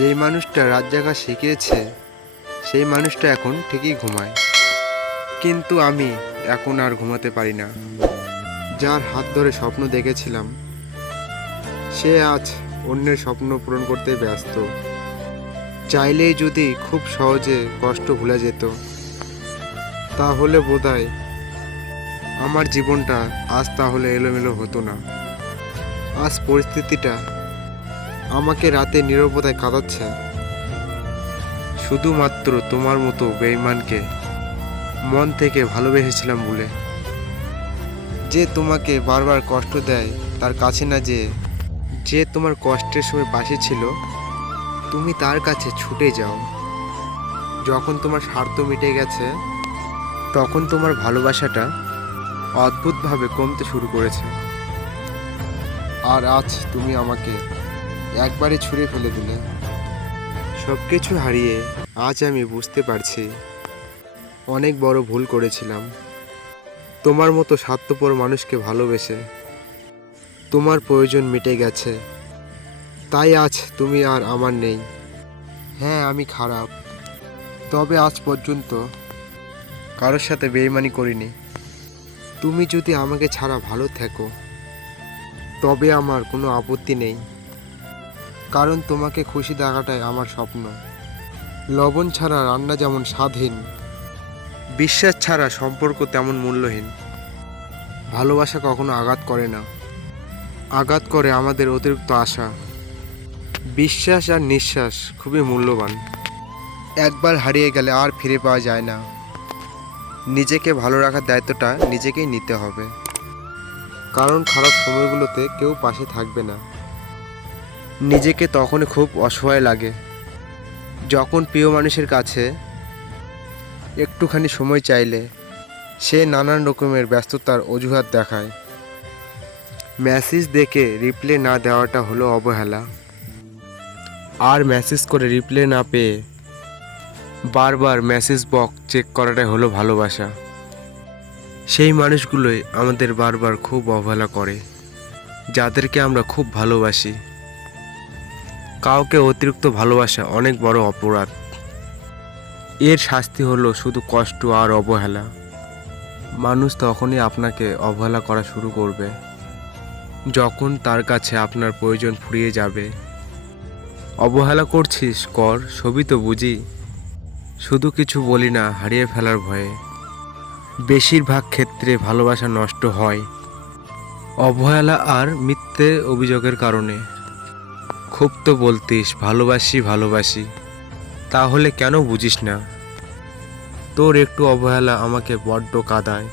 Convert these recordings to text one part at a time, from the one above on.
যেই মানুষটা রাত জাগা শিখিয়েছে, সেই মানুষটা এখন ঠিকই ঘুমায়। কিন্তু আমি এখন আর ঘুমাতে পারি না। যার হাত ধরে স্বপ্ন দেখেছিলাম, সে আজ অন্যের স্বপ্ন পূরণ করতে ব্যস্ত। চাইলেই যদি খুব সহজে কষ্ট ভুলে যেত, তাহলে বোধহয় আমার জীবনটা আজ তাহলে এলোমেলো হতো না। আজ পরিস্থিতিটা আমাকে রাতে নীরবতায় কাঁদাচ্ছে। শুধুমাত্র তোমার মতো বেইমানকে মন থেকে ভালোবেসেছিলাম বলে। যে তোমাকে বারবার কষ্ট দেয়, তার কাছে না যে যে তোমার কষ্টের সময় পাশে ছিল, তুমি তার কাছে ছুটে যাও। যখন তোমার স্বার্থ মিটে গেছে, তখন তোমার ভালোবাসাটা অদ্ভুতভাবে কমতে শুরু করেছে। আর আজ তুমি আমাকে একবারে ছুঁড়ে ফেলে দিলে। সব কিছু হারিয়ে আজ আমি বুঝতে পারছি অনেক বড় ভুল করেছিলাম। তোমার মতো স্বার্থপর মানুষকে ভালোবেসে তোমার প্রয়োজন মিটে গেছে। তাই আজ তুমি আর আমার নেই। হ্যাঁ আমি খারাপ। তবে আজ পর্যন্ত কারোর সাথে বেইমানি করিনি। তুমি যদি আমাকে ছাড়া ভালো থেকো, তবে আমার কোনো আপত্তি নেই। কারণ তোমাকে খুশি দেখাটাই আমার স্বপ্ন। লবণ ছাড়া রান্না যেমন স্বাধীন, বিশ্বাস ছাড়া সম্পর্ক তেমন মূল্যহীন। ভালোবাসা কখনো আঘাত করে না। আঘাত করে আমাদের অতিরিক্ত আশা। বিশ্বাস আর নিঃশ্বাস খুবই মূল্যবান। একবার হারিয়ে গেলে আর ফিরে পাওয়া যায় না। নিজেকে ভালো রাখার দায়িত্বটা নিজেকেই নিতে হবে। কারণ খারাপ সময়গুলোতে কেউ পাশে থাকবে না। নিজেকে তখনই খুব অসহায় লাগে। যখন প্রিয় মানুষের কাছে একটুখানি সময় চাইলে, সে নানান রকমের ব্যস্ততার অজুহাত দেখায়। মেসেজ দেখে রিপ্লে না দেওয়াটা হলো অবহেলা। আর মেসেজ করে রিপ্লে না পেয়ে বারবার মেসেজ বক্স চেক করাটাই হলো ভালোবাসা। সেই মানুষগুলোই আমাদের বারবার খুব অবহেলা করে, যাদেরকে আমরা খুব ভালোবাসি। কাউকে অতিরিক্ত ভালোবাসা অনেক বড় অপরাধ। এর শাস্তি হলো শুধু কষ্ট আর অবহেলা। মানুষ তখনই আপনাকে অবহেলা করা শুরু করবে। যখন তার কাছে আপনার প্রয়োজন ফুরিয়ে যাবে। অবহেলা করছিস, কর, সবই তো বুঝি। শুধু কিছু বলি না, হারিয়ে ফেলার ভয়ে। বেশিরভাগ ক্ষেত্রে ভালোবাসা নষ্ট হয়। অবহেলা আর মিথ্যে অভিযোগের কারণে। খুব তো বলতিস, ভালোবাসি ভালোবাসি। তাহলে কেন বুঝিস না? তোর একটু অবহেলা আমাকে বড্ড কাঁদায়।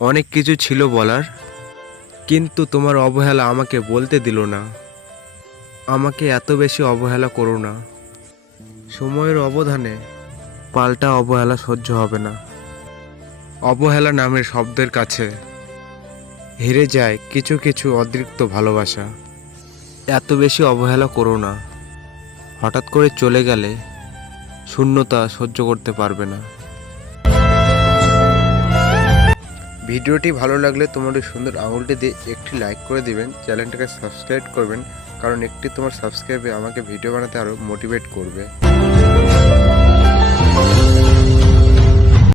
অনেক কিছু ছিল বলার, কিন্তু তোমার অবহেলা আমাকে বলতে দিল না। আমাকে এত বেশি অবহেলা করো না। সময়ের অবধানে পাল্টা অবহেলা সহ্য হবে না। অবহেলা নামের শব্দের কাছে হেরে যায় কিছু কিছু অতিরিক্ত ভালোবাসা। এত বেশি অবহেলা করো না। হঠাৎ করে চলে গেলে শূন্যতা সহ্য করতে পারবে না। ভিডিওটি ভালো লাগলে তোমাদের সুন্দর আঙুলটি দিয়ে একটি লাইক করে দিবেন, চ্যানেলটাকে সাবস্ক্রাইব করবেন, কারণ একটি তোমার সাবস্ক্রাইবে আমাকে ভিডিও বানাতে আরও মোটিভেট করবে।